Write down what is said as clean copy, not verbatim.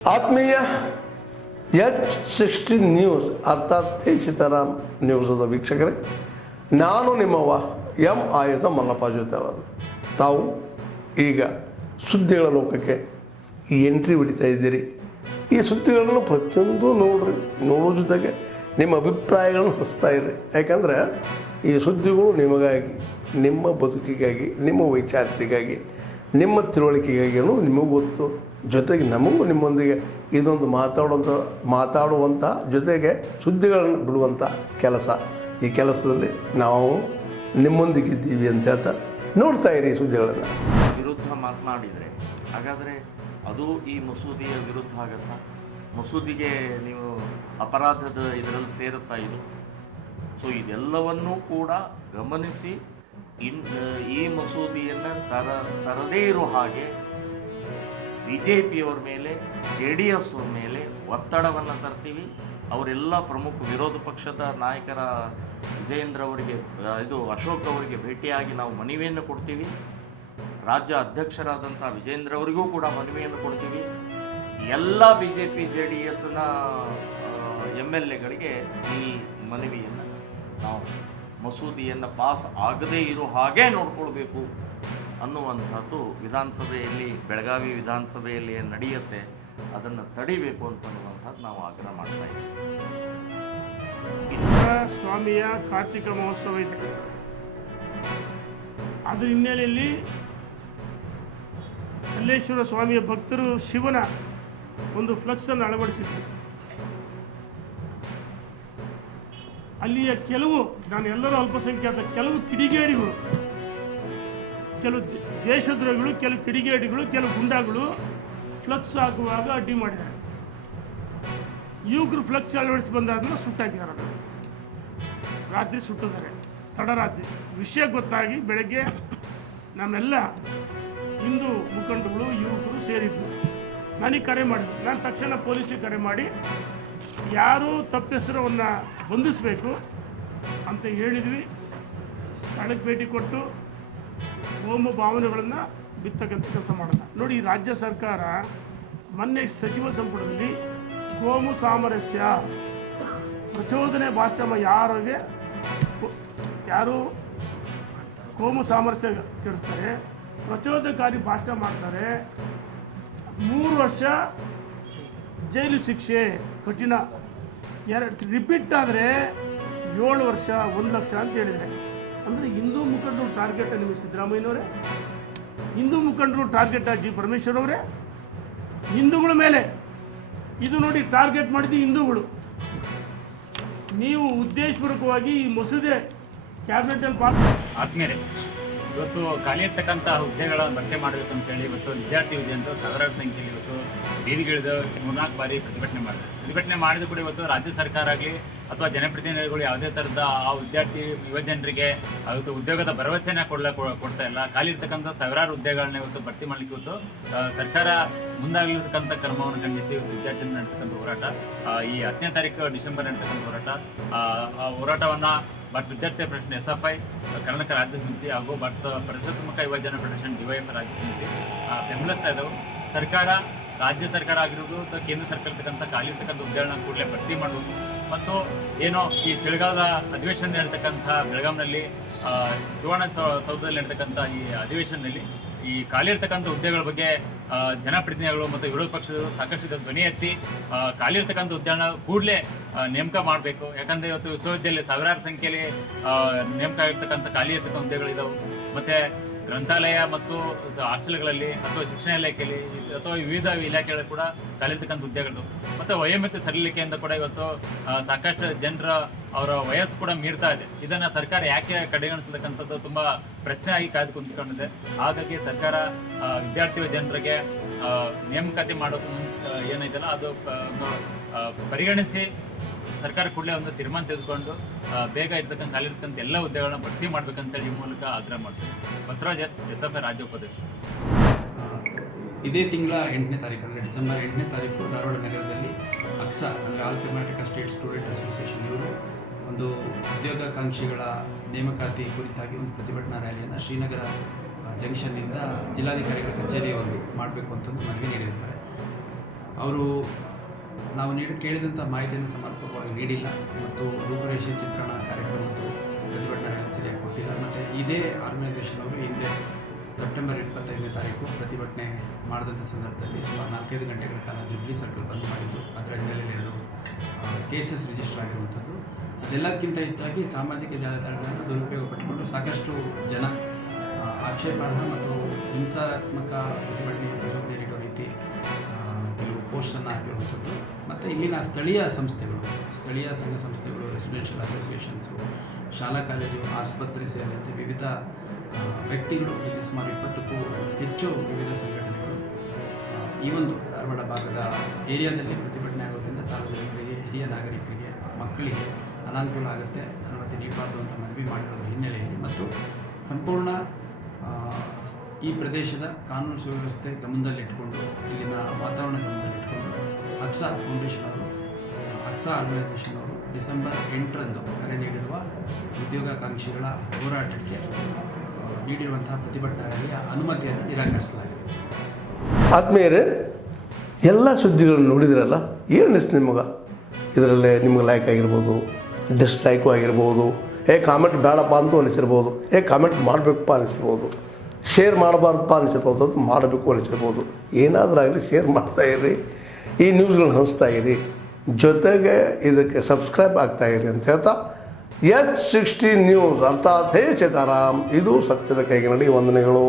ಆತ್ಮೀಯ H16 news ಅರ್ಥಾತ್ ಸೀತಾರಾಮ್ ನ್ಯೂಸದ ವೀಕ್ಷಕರೇ, ನಾನು ನಿಮ್ಮವ ಎಂ ಆಯುಧ ಮಲ್ಲಪ್ಪ ಜೊತೆ ಅವರು. ತಾವು ಈಗ ಸುದ್ದಿಗಳ ಲೋಕಕ್ಕೆ ಎಂಟ್ರಿ ಹೊಡಿತಾ ಇದ್ದೀರಿ. ಈ ಸುದ್ದಿಗಳನ್ನು ಪ್ರತಿಯೊಂದು ನೋಡೋ ಜೊತೆಗೆ ನಿಮ್ಮ ಅಭಿಪ್ರಾಯಗಳನ್ನು ಹಂಚ್ತಾ ಇರ್ರಿ. ಯಾಕಂದರೆ ಈ ಸುದ್ದಿಗಳು ನಿಮಗಾಗಿ, ನಿಮ್ಮ ಬದುಕಿಗಾಗಿ, ನಿಮ್ಮ ವೈಚಾರಿಕೆಗಾಗಿ, ನಿಮ್ಮ ತಿಳುವಳಿಕೆಗಾಗಿಯೂ ನಿಮಗೂ ಗೊತ್ತು. ಜೊತೆಗೆ ನಮಗೂ ನಿಮ್ಮೊಂದಿಗೆ ಇದೊಂದು ಮಾತಾಡುವಂಥ ಜೊತೆಗೆ ಸುದ್ದಿಗಳನ್ನು ಬಿಡುವಂಥ ಕೆಲಸ. ಈ ಕೆಲಸದಲ್ಲಿ ನಾವು ನಿಮ್ಮೊಂದಿಗಿದ್ದೀವಿ ಅಂತ ಹೇಳ್ತಾ ನೋಡ್ತಾ ಇರಿ ಸುದ್ದಿಗಳನ್ನು. ವಿರುದ್ಧ ಮಾತನಾಡಿದರೆ ಹಾಗಾದರೆ ಅದು ಈ ಮಸೂದೆಯ ವಿರುದ್ಧ ಆಗತ್ತಾ? ಮಸೂದಿಗೆ ನೀವು ಅಪರಾಧದ ಇದರಲ್ಲಿ ಸೇರುತ್ತಾ ಇದು? ಸೊ ಇದೆಲ್ಲವನ್ನೂ ಕೂಡ ಗಮನಿಸಿ ಈ ಮಸೂದೆಯನ್ನು ತರದೇ ಇರೋ ಹಾಗೆ BJPಯವರ ಮೇಲೆ, JDS ಅವ್ರ ಮೇಲೆ ಒತ್ತಡವನ್ನು ತರ್ತೀವಿ. ಅವರೆಲ್ಲ ಪ್ರಮುಖ ವಿರೋಧ ಪಕ್ಷದ ನಾಯಕರ ವಿಜಯೇಂದ್ರ ಅವರಿಗೆ, ಅಶೋಕ್ ಅವರಿಗೆ ಭೇಟಿಯಾಗಿ ನಾವು ಮನವಿಯನ್ನು ಕೊಡ್ತೀವಿ. ರಾಜ್ಯ ಅಧ್ಯಕ್ಷರಾದಂಥ ವಿಜಯೇಂದ್ರ ಅವರಿಗೂ ಕೂಡ ಮನವಿಯನ್ನು ಕೊಡ್ತೀವಿ. ಎಲ್ಲ BJP JDSನ MLAಗಳಿಗೆ ಈ ಮನವಿಯನ್ನು ನಾವು ಮಸೂದೆಯನ್ನು ಪಾಸ್ ಆಗದೇ ಇರೋ ಹಾಗೆ ನೋಡ್ಕೊಳ್ಬೇಕು ಅನ್ನುವಂಥದ್ದು ವಿಧಾನಸಭೆಯಲ್ಲಿ, ಬೆಳಗಾವಿ ವಿಧಾನಸಭೆಯಲ್ಲಿ ಏನು ನಡೆಯುತ್ತೆ ಅದನ್ನು ತಡಿಬೇಕು ಅಂತನ್ನುವಂಥದ್ದು ನಾವು ಆಗ್ರಹ ಮಾಡ್ತಾ ಇದ್ದೀವಿ. ಸ್ವಾಮಿಯ ಕಾರ್ತಿಕ ಮಹೋತ್ಸವ ಇದೆ. ಅದರ ಹಿನ್ನೆಲೆಯಲ್ಲಿ ಮಲ್ಲೇಶ್ವರ ಸ್ವಾಮಿಯ ಭಕ್ತರು ಶಿವನ ಒಂದು ಫ್ಲೆಕ್ಸನ್ನು ಅಳವಡಿಸಿದ್ರು. ಅಲ್ಲಿಯ ನಾನು ಎಲ್ಲರೂ ಅಲ್ಪಸಂಖ್ಯಾತ ಕೆಲವು ಕಿಡಿಗೇಡಿಗಳು, ಕೆಲವು ದೇಶದ್ರೋಹಿಗಳು, ಕೆಲವು ಕಿಡಿಗೇಡಿಗಳು, ಕೆಲವು ಗುಂಡಾಗಳು ಫ್ಲಕ್ಸ್ ಹಾಕುವಾಗ ಅಡ್ಡಿ ಮಾಡಿದ್ದಾರೆ. ಯುವಕರು ಫ್ಲಕ್ಸ್ ಅಳವಡಿಸಿ ಬಂದಾದ್ಮೇಲೆ ಸುಟ್ಟಾಕಿದ್ದಾರೆ. ಅದನ್ನು ರಾತ್ರಿ ಸುಟ್ಟಿದ್ದಾರೆ, ತಡರಾತ್ರಿ. ವಿಷಯ ಗೊತ್ತಾಗಿ ಬೆಳಗ್ಗೆ ನಮ್ಮೆಲ್ಲ ಹಿಂದೂ ಮುಖಂಡಗಳು, ಯುವಕರು ಸೇರಿದ್ರು. ನನಗೆ ಕರೆ ಮಾಡಿದ್ರು. ನಾನು ತಕ್ಷಣ ಪೊಲೀಸಿಗೆ ಕರೆ ಮಾಡಿ ಯಾರು ತಪ್ಪಿತಸ್ಥರವನ್ನು ಬಂಧಿಸಬೇಕು ಅಂತ ಹೇಳಿದ್ವಿ. ಸ್ಥಳಕ್ಕೆ ಭೇಟಿ ಕೊಟ್ಟು ಹೋಮ ಭಾವನೆಗಳನ್ನು ಬಿತ್ತಕ್ಕಂಥ ಕೆಲಸ ಮಾಡೋಣ. ನೋಡಿ, ರಾಜ್ಯ ಸರ್ಕಾರ ಮೊನ್ನೆ ಸಚಿವ ಸಂಪುಟದಲ್ಲಿ ಕೋಮು ಸಾಮರಸ್ಯ ಪ್ರಚೋದನೆ ಭಾಷಣ ಯಾರು ಕೋಮು ಸಾಮರಸ್ಯ ಕೆಡಿಸ್ತಾರೆ, ಪ್ರಚೋದನಕಾರಿ ಭಾಷಣ ಮಾಡ್ತಾರೆ, 3 ವರ್ಷ ಜೈಲು ಶಿಕ್ಷೆ ಕಠಿಣ, ರಿಪೀಟ್ ಆದರೆ 7 ವರ್ಷ 1 ಲಕ್ಷ ಅಂತ ಹೇಳಿದರೆ. ಅಂದರೆ ಹಿಂದೂ ಮುಖಂಡರು ಟಾರ್ಗೆಟ್ ನಿಮಗೆ ಸಿದ್ದರಾಮಯ್ಯನವರೇ, ಹಿಂದೂ ಮುಖಂಡರು ಟಾರ್ಗೆಟ್ ಜಿ ಪರಮೇಶ್ವರ್ ಅವರೇ, ಹಿಂದೂಗಳ ಮೇಲೆ ಇದು ನೋಡಿ ಟಾರ್ಗೆಟ್ ಮಾಡಿದ್ದು ಹಿಂದೂಗಳು. ನೀವು ಉದ್ದೇಶಪೂರ್ವಕವಾಗಿ ಈ ಮಸೂದೆ ಕ್ಯಾಬಿನೆಟಲ್ಲಿ ಆದ್ಮೇಲೆ ಇವತ್ತು ಖಾಲಿ ಇರ್ತಕ್ಕಂಥ ಹುದ್ದೆಗಳ ಭರ್ತಿ ಮಾಡಬೇಕು ಅಂತೇಳಿ ಇವತ್ತು ವಿದ್ಯಾರ್ಥಿ ವಿಜಯಂತ ಸಾವಿರಾರು ಸಂಖ್ಯೆಯಲ್ಲಿ ಇವತ್ತು ಬೀದಿಗಿಳಿದು 3-4 ಬಾರಿ ಪ್ರತಿಭಟನೆ ಮಾಡಿದ ಕೂಡ ಇವತ್ತು ರಾಜ್ಯ ಸರ್ಕಾರ ಆಗಲಿ ಅಥವಾ ಜನಪ್ರತಿನಿಧಿಗಳು ಯಾವುದೇ ಥರದ ಆ ವಿದ್ಯಾರ್ಥಿ ಯುವಜನರಿಗೆ ಇವತ್ತು ಉದ್ಯೋಗದ ಭರವಸೆನ ಕೊಡ್ತಾ ಇಲ್ಲ. ಖಾಲಿ ಇರ್ತಕ್ಕಂಥ ಸಾವಿರಾರು ಹುದ್ದೆಗಳನ್ನ ಇವತ್ತು ಭರ್ತಿ ಮಾಡಲಿಕ್ಕೆ ಇವತ್ತು ಸರ್ಕಾರ ಮುಂದಾಗಿರ್ತಕ್ಕಂಥ ಕ್ರಮವನ್ನು ಖಂಡಿಸಿ ವಿದ್ಯಾರ್ಥಿಗಳು ನಡೆತಕ್ಕಂಥ ಹೋರಾಟ, ಈ 10ನೇ ತಾರೀಕು ಡಿಸೆಂಬರ್ ನಡೆತಕ್ಕಂಥ ಹೋರಾಟವನ್ನು ಭಾರತ ವಿದ್ಯಾರ್ಥಿ ಫೆಡರೇಷನ್ SFI, ಕರ್ನಾಟಕ ರಾಜ್ಯ ಸಮಿತಿ ಹಾಗೂ ಭಾರತ ಪರಿಷತ್ಮುಖ ಯುವಜನ ಫೆಡರೇಷನ್ DYF ರಾಜ್ಯ ಸಮಿತಿ ಬೆಂಬಲಿಸ್ತಾ ಇದ್ದವು. ರಾಜ್ಯ ಸರ್ಕಾರ ಆಗಿರೋದು ಅಥವಾ ಕೇಂದ್ರ ಸರ್ಕಾರ ಇರ್ತಕ್ಕಂಥ ಖಾಲಿ ಇರ್ತಕ್ಕಂಥ ಹುದ್ದೆಗಳನ್ನ ಕೂಡಲೇ ಭರ್ತಿ ಮಾಡುವುದು ಮತ್ತು ಏನೋ ಈ ಚಳಿಗಾಲದ ಅಧಿವೇಶನ ಇರ್ತಕ್ಕಂಥ ಬೆಳಗಾಂನಲ್ಲಿ ಸುವರ್ಣ ಸೌಧದಲ್ಲಿ ಇರ್ತಕ್ಕಂಥ ಈ ಅಧಿವೇಶನದಲ್ಲಿ ಈ ಖಾಲಿ ಇರ್ತಕ್ಕಂಥ ಹುದ್ದೆಗಳ ಬಗ್ಗೆ ಜನಪ್ರತಿನಿಧಿಗಳು ಮತ್ತು ವಿರೋಧ ಪಕ್ಷದವರು ಸಾಕಷ್ಟು ಧ್ವನಿ ಎತ್ತಿ ಖಾಲಿ ಇರ್ತಕ್ಕಂಥ ಹುದ್ದೆಗಳನ್ನ ಕೂಡಲೇ ನೇಮಕ ಮಾಡಬೇಕು. ಯಾಕಂದರೆ ಇವತ್ತು ವಿಶ್ವವಿದ್ಯಾಲಯ ಸಾವಿರಾರು ಸಂಖ್ಯೆಯಲ್ಲಿ ನೇಮಕ ಆಗಿರ್ತಕ್ಕಂಥ ಖಾಲಿ ಇರ್ತಕ್ಕಂಥ ಹುದ್ದೆಗಳಿದ್ದಾವೆ. ಮತ್ತು ಗ್ರಂಥಾಲಯ ಮತ್ತು ಹಾಸ್ಟೆಲ್ಗಳಲ್ಲಿ ಅಥವಾ ಶಿಕ್ಷಣ ಇಲಾಖೆಯಲ್ಲಿ ಅಥವಾ ವಿವಿಧ ಇಲಾಖೆಗಳು ಕೂಡ ಖಾಲಿ ಇರ್ತಕ್ಕಂಥ ಹುದ್ದೆಗಳು ಮತ್ತು ವಯೋಮಿತಿ ಸಡಿಲಿಕೆಯಿಂದ ಕೂಡ ಇವತ್ತು ಸಾಕಷ್ಟು ಜನರ ಅವರ ವಯಸ್ಸು ಕೂಡ ಮೀರ್ತಾ ಇದೆ. ಇದನ್ನು ಸರ್ಕಾರ ಯಾಕೆ ಕಡೆಗಣಿಸತಕ್ಕಂಥದ್ದು ತುಂಬ ಪ್ರಶ್ನೆ ಆಗಿ ಕಾಯ್ದು ಕುಂತ್ಕೊಂಡಿದೆ. ಹಾಗಾಗಿ ಸರ್ಕಾರ ವಿದ್ಯಾರ್ಥಿ ಜನರಿಗೆ ನೇಮಕಾತಿ ಮಾಡೋದು ಏನೈತಲ್ಲ ಅದು ಪರಿಗಣಿಸಿ ಸರ್ಕಾರ ಕೂಡಲೇ ಒಂದು ತೀರ್ಮಾನ ತೆಗೆದುಕೊಂಡು ಬೇಗ ಇರ್ತಕ್ಕಂಥ ಖಾಲಿ ಇರ್ತಕ್ಕಂಥ ಎಲ್ಲ ಹುದ್ದೆಗಳನ್ನ ಭರ್ತಿ ಮಾಡ್ಬೇಕಂತೇಳಿ ಈ ಮೂಲಕ ಆಗ್ರಹ ಮಾಡ್ತೀವಿ. ಬಸವರಾಜ್ SFI ರಾಜ್ಯ ಉಪಾಧ್ಯಕ್ಷ. ಇದೇ ತಿಂಗಳ 8ನೇ ತಾರೀಕಲ್ಲಿ, ಡಿಸೆಂಬರ್ 8ನೇ ತಾರೀಕು ಧಾರವಾಡ ನಗರದಲ್ಲಿ ACSA ಅಂದರೆ all Karnataka state student association ಇವರು ಒಂದು ಉದ್ಯೋಗಾಕಾಂಕ್ಷಿಗಳ ನೇಮಕಾತಿ ಕುರಿತಾಗಿ ಒಂದು ಪ್ರತಿಭಟನಾ ರ್ಯಾಲಿಯನ್ನು ಶ್ರೀನಗರ ಜಂಕ್ಷನ್ನಿಂದ ಜಿಲ್ಲಾಧಿಕಾರಿಗಳ ಕಚೇರಿಯವರೆಗೂ ಮಾಡಬೇಕು ಅಂತಂದು ಮನವಿ ನೀಡಿರ್ತಾರೆ. ಅವರು ನಾವು ಕೇಳಿದಂಥ ಮಾಹಿತಿಯನ್ನು ಸಮರ್ಪಕವಾಗಿ ನೀಡಿಲ್ಲ ಮತ್ತು ರೂಪುರೇಷೆ ಚಿತ್ರಣ ಕಾರ್ಯಕ್ರಮ ಮತ್ತು ಪ್ರತಿಭಟನೆ ಸರಿಯಾಗಿ ಕೊಟ್ಟಿಲ್ಲ. ಮತ್ತು ಇದೇ ಆರ್ಗನೈಸೇಷನ್ ಅವರು ಹಿಂದೆ ಸೆಪ್ಟೆಂಬರ್ 25ನೇ ತಾರೀಕು ಪ್ರತಿಭಟನೆ ಮಾಡಿದಂಥ ಸಂದರ್ಭದಲ್ಲಿ ಸುಮಾರು 4-5 ಗಂಟೆಗಳ ಕಾಲ ಜುಬ್ಲಿ ಸರ್ಕಲ್ ಬಂದ್ ಮಾಡಿದ್ದು. ಅದರ ಹಿನ್ನೆಲೆಯಲ್ಲಿ 2 ಕೇಸಸ್ ರಿಜಿಸ್ಟರ್ ಆಗಿರುವಂಥದ್ದು. ಅದೆಲ್ಲಕ್ಕಿಂತ ಹೆಚ್ಚಾಗಿ ಸಾಮಾಜಿಕ ಜಾಲತಾಣಗಳನ್ನು ದುರುಪಯೋಗ ಪಟ್ಟಿಕೊಂಡು ಸಾಕಷ್ಟು ಜನ ಆಕ್ಷೇಪಾರ್ಹ ಮತ್ತು ಹಿಂಸಾತ್ಮಕ ಪ್ರತಿಭಟನೆಗೆ ಪ್ರಚೋದನೆ ನೀಡುವ ರೀತಿ ಕೆಲವು ಪೋಸ್ಟನ್ನು ಹಾಕಿರುವಂಥದ್ದು. ಮತ್ತು ಇಲ್ಲಿನ ಸ್ಥಳೀಯ ಸಂಸ್ಥೆಗಳು, ಸ್ಥಳೀಯ ಸಂಘ ಸಂಸ್ಥೆಗಳು, ರೆಸಿಡೆನ್ಷಿಯಲ್ ಅಸೋಸಿಯೇಷನ್ಸು, ಶಾಲಾ ಕಾಲೇಜು, ಆಸ್ಪತ್ರೆ ಸೇರಿದಂತೆ ವಿವಿಧ ವ್ಯಕ್ತಿಗಳು, ಇಲ್ಲಿ ಸುಮಾರು 20ಕ್ಕೂ ಹೆಚ್ಚು ವಿವಿಧ ಸಂಘಟನೆಗಳು ಈ ಒಂದು ಧಾರವಾಡ ಭಾಗದ ಏರಿಯಾದಲ್ಲಿ ಪ್ರತಿಭಟನೆ ಆಗೋದ್ರಿಂದ ಸಾರ್ವಜನಿಕರಿಗೆ, ಹಿರಿಯ ನಾಗರಿಕರಿಗೆ, ಮಕ್ಕಳಿಗೆ ಅನಾನುಕೂಲ ಆಗುತ್ತೆ, ಅನುಮತಿ ನೀಡಬಾರ್ದು ಅಂತ ಮನವಿ ಮಾಡಿರುವ ಹಿನ್ನೆಲೆಯಲ್ಲಿ ಮತ್ತು ಸಂಪೂರ್ಣ ಈ ಪ್ರದೇಶದ ಕಾನೂನು ಸುವ್ಯವಸ್ಥೆ ಗಮನದಲ್ಲಿಟ್ಕೊಂಡು, ಇಲ್ಲಿನ ವಾತಾವರಣ ಗಮನದಲ್ಲಿಟ್ಕೊಂಡು ಅಕ್ಸಾ ಫೌಂಡೇಶನ್ ಅವರು, ಅಕ್ಸಾ ಆರ್ಗನೈಸೇಷನ್ ಅವರು ಡಿಸೆಂಬರ್ 8ರಂದು ಕರೆ ನೀಡಿರುವ ಉದ್ಯೋಗಾಕಾಂಕ್ಷಿಗಳ ಹೋರಾಟಕ್ಕೆ ನೀಡಿರುವಂತಹ ಪ್ರತಿಭಟನಾ ರ್ಯಾಲಿಯ ಅನುಮತಿಯನ್ನು ನಿರಾಕರಿಸಲಾಗಿದೆ. ಆದ್ಮೇಲೆ ಎಲ್ಲ ಸುದ್ದಿಗಳನ್ನು ನೋಡಿದ್ರಲ್ಲ, ಏನು ಅನಿಸ್ತು ನಿಮಗೆ? ಇದರಲ್ಲೇ ನಿಮ್ಗೆ ಲೈಕ್ ಆಗಿರ್ಬೋದು, ಡಿಸ್ಲೈಕು ಆಗಿರ್ಬೋದು, ಕಾಮೆಂಟ್ ಬೇಡಪ್ಪ ಅಂತೂ ಅನಿಸಿರ್ಬೋದು, ಕಾಮೆಂಟ್ ಮಾಡಬೇಕಪ್ಪ ಅನಿಸಿರ್ಬೋದು, ಶೇರ್ ಮಾಡಬಾರ್ದಪ್ಪ ಅನಿಸಿರ್ಬೋದು, ಅದು ಮಾಡಬೇಕು ಅನಿಸಿರ್ಬೋದು. ಏನಾದರೂ ಆಗಲಿ ಶೇರ್ ಮಾಡ್ತಾಯಿರಿ, ಈ ನ್ಯೂಸ್ಗಳನ್ನ ಹಂಚ್ತಾ ಇರಿ, ಜೊತೆಗೆ ಇದಕ್ಕೆ ಸಬ್ಸ್ಕ್ರೈಬ್ ಆಗ್ತಾಯಿರಿ ಅಂತ ಹೇಳ್ತಾ H16 ನ್ಯೂಸ್ ಅರ್ಥಾತ್ ಹೇ ಸೀತಾರಾಮ್, ಇದು ಸತ್ಯದ ಕೈಗೆ ನಡಿ. ವಂದನೆಗಳು.